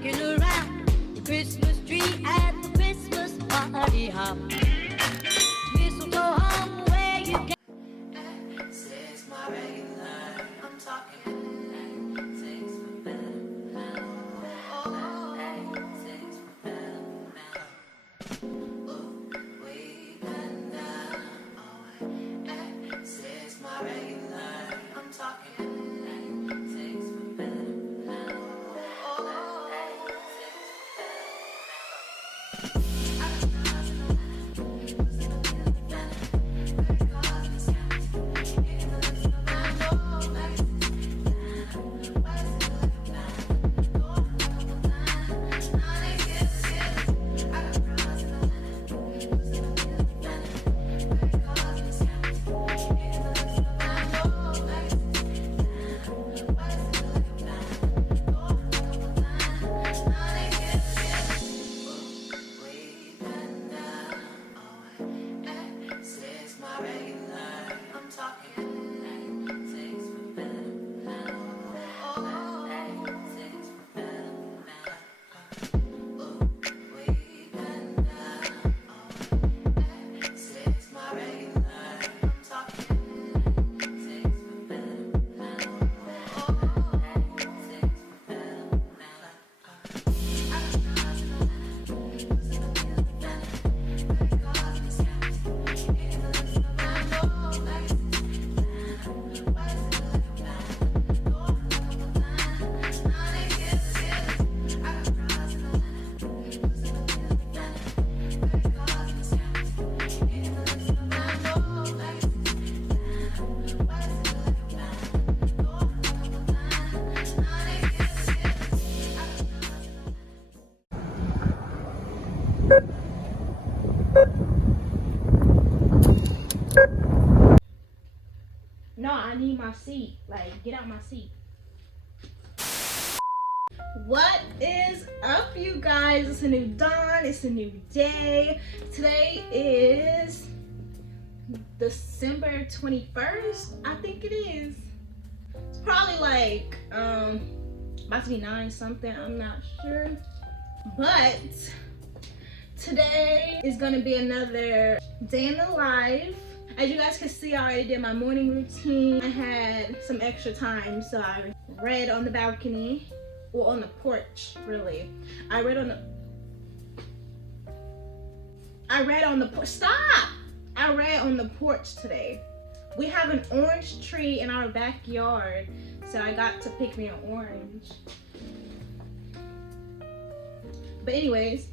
rocking around the Christmas tree at the Christmas party hop. Mistletoe hung where you can. Says my regular, I'm talking. Things for better. Things for better. Way better. Says my regular, I'm talking. Things for better. No, I need my seat. Like, get out my seat. What is up, you guys? It's a new dawn. It's a new day. Today is December 21st. I think it is. It's probably like about to be 9 something. I'm not sure. But today is gonna be another day in the life. As you guys can see, I already did my morning routine. I had some extra time, so I read on the balcony, or on the porch, really. I read on the porch. Stop! I read on the porch today. We have an orange tree in our backyard, so I got to pick me an orange. But anyways,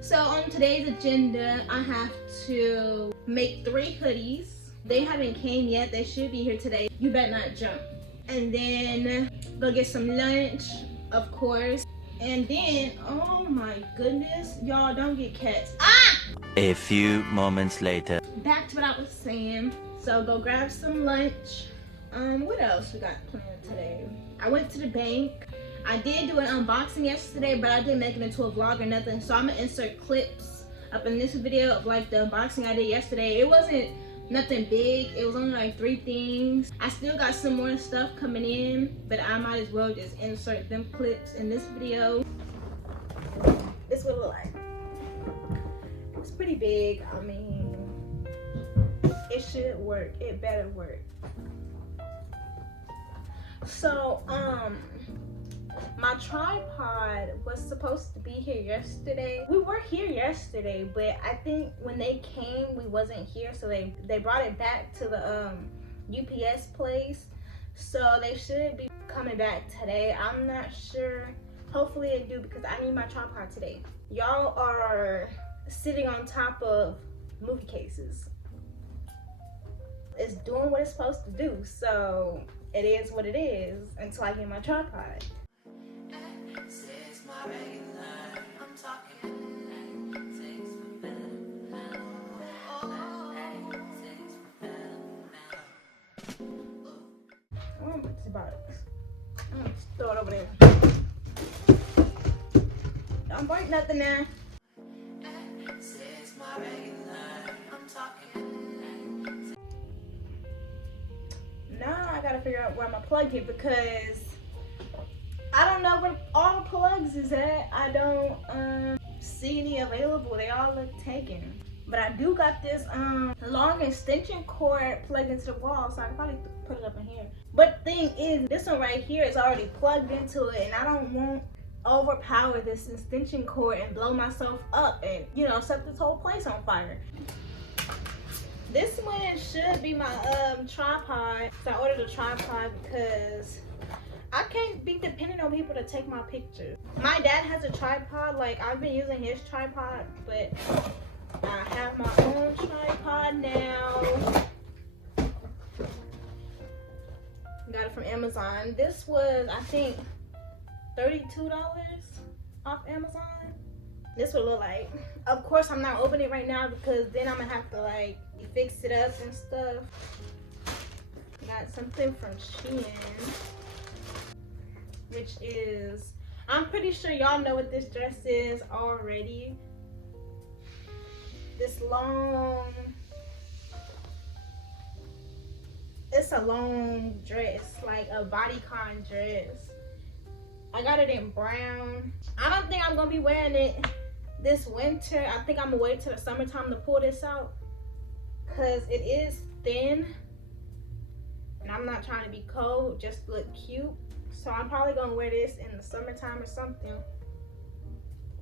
so on today's agenda, I have to make 3 hoodies. They haven't came yet. They should be here today. You better not jump. And then go get some lunch, of course. And then, oh my goodness, y'all don't get cats. Ah! A few moments later. Back to what I was saying. So go grab some lunch. What else we got planned today? I went to the bank. I did do an unboxing yesterday, but I didn't make it into a vlog or nothing. So I'm gonna insert clips up in this video of like the unboxing I did yesterday. It wasn't nothing big. It was only like 3 things. I still got some more stuff coming in, but I might as well just insert them clips in this video. This is what it look like. It's pretty big. I mean, it should work. It better work. So, my tripod was supposed to be here yesterday. We were here yesterday, but I think when they came, we wasn't here, so they brought it back to the UPS place. So they should be coming back today. I'm not sure. Hopefully they do, because I need my tripod today. Y'all are sitting on top of movie cases. It's doing what it's supposed to do, so it is what it is until I get my tripod. I'm gonna put this box. I'm gonna just throw it over there. Don't break nothing now. Now I gotta figure out where I'm gonna plug it, because I don't know where all the plug plugs is at? I don't see any available. They all look taken. But I do got this long extension cord plugged into the wall, so I can probably put it up in here. But the thing is, this one right here is already plugged into it, and I don't want to overpower this extension cord and blow myself up and, you know, set this whole place on fire. This one should be my tripod. So I ordered a tripod because I can't be dependent on people to take my pictures. My dad has a tripod. Like, I've been using his tripod, but I have my own tripod now. Got it from Amazon. This was, I think, $32 off Amazon. This would look like. Of course, I'm not opening it right now because then I'm gonna have to like fix it up and stuff. Got something from Shein, which is, I'm pretty sure y'all know what this dress is already. This long, it's a long dress, like a bodycon dress. I got it in brown. I don't think I'm gonna be wearing it this winter. I think I'm gonna wait till the summertime to pull this out because it is thin and I'm not trying to be cold, just look cute. So I'm probably gonna wear this in the summertime or something.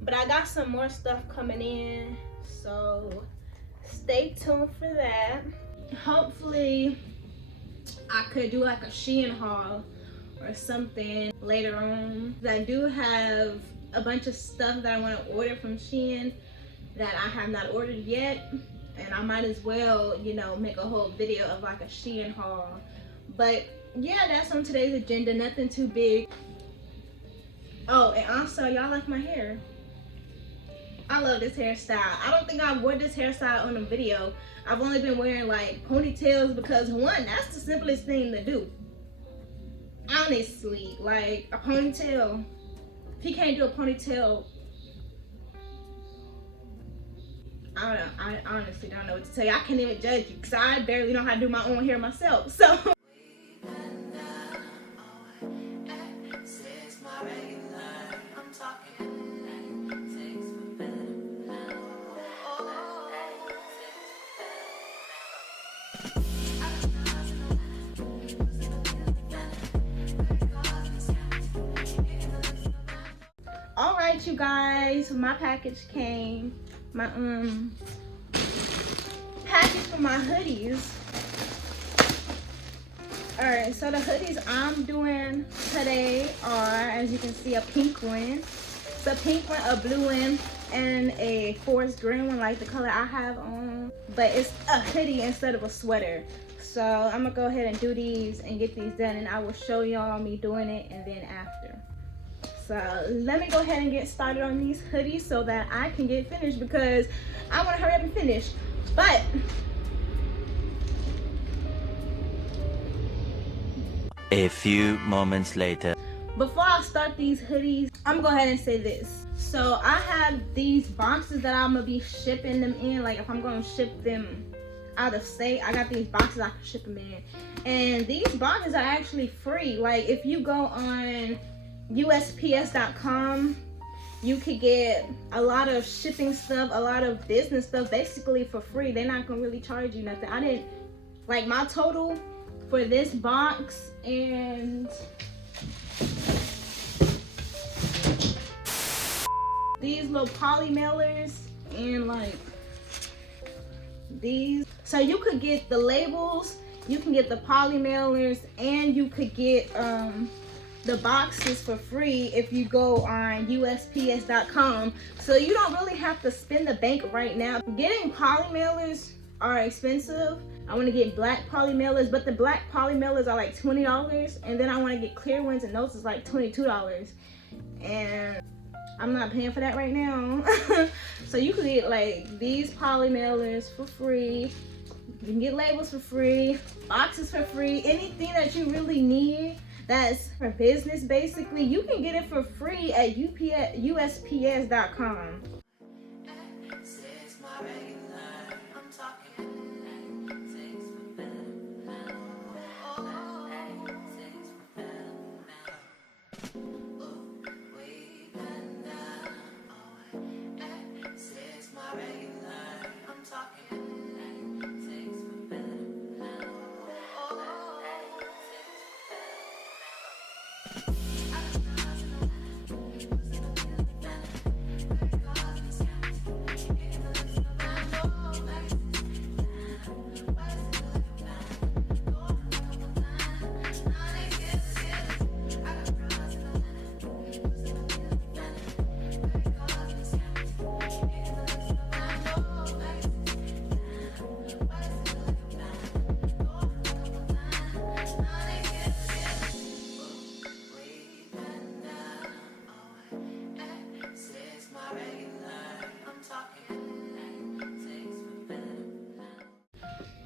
But I got some more stuff coming in, so stay tuned for that. Hopefully I could do like a Shein haul or something later on. I do have a bunch of stuff that I want to order from Shein that I have not ordered yet, and I might as well, you know, make a whole video of like a Shein haul. But yeah, that's on today's agenda. Nothing too big. Oh, and also, y'all like my hair. I love this hairstyle. I don't think I wore this hairstyle on a video. I've only been wearing like ponytails because, one, that's the simplest thing to do. Honestly, like a ponytail. If you can't do a ponytail, I don't know. I honestly don't know what to tell you. I can't even judge you because I barely know how to do my own hair myself. So. All right, you guys, my package came. My package for my hoodies. All right, so the hoodies I'm doing today are, as you can see, a pink one. It's a pink one, a blue one, and a forest green one, like the color I have on. But it's a hoodie instead of a sweater. So I'm gonna go ahead and do these and get these done, and I will show y'all me doing it and then after. So let me go ahead and get started on these hoodies so that I can get finished because I want to hurry up and finish. But a few moments later. Before I start these hoodies, I'm gonna go ahead and say this. So I have these boxes that I'm gonna be shipping them in. Like if I'm gonna ship them out of state, I got these boxes I can ship them in. And these boxes are actually free. Like if you go on USPS.com, you could get a lot of shipping stuff, a lot of business stuff basically for free. They're not gonna really charge you nothing. I didn't, like my total for this box and these little poly mailers and like these. So you could get the labels, you can get the poly mailers, and you could get the boxes for free if you go on USPS.com. So you don't really have to spend the bank right now. Getting poly mailers are expensive. I want to get black poly mailers, but the black poly mailers are like $20, and then I want to get clear ones, and those is like $22. And I'm not paying for that right now. So you can get like these poly mailers for free. You can get labels for free, boxes for free, anything that you really need that's for business basically, you can get it for free at USPS.com.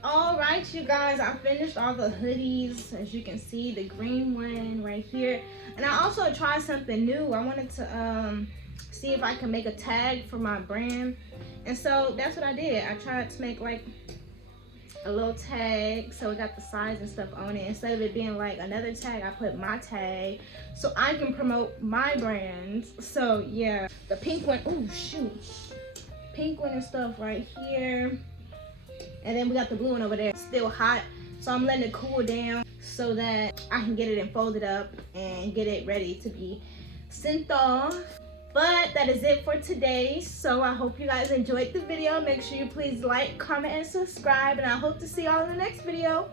All right, you guys, I finished all the hoodies. As you can see, the green one right here. And I also tried something new. I wanted to see if I can make a tag for my brand. And so that's what I did. I tried to make like a little tag, so it got the size and stuff on it. Instead of it being like another tag, I put my tag so I can promote my brands. So yeah, the pink one, oh shoot, pink one and stuff right here. And then we got the blue one over there. It's still hot, so I'm letting it cool down so that I can get it and fold it up and get it ready to be sent off. But that is it for today. So I hope you guys enjoyed the video. Make sure you please like, comment, and subscribe. And I hope to see y'all in the next video.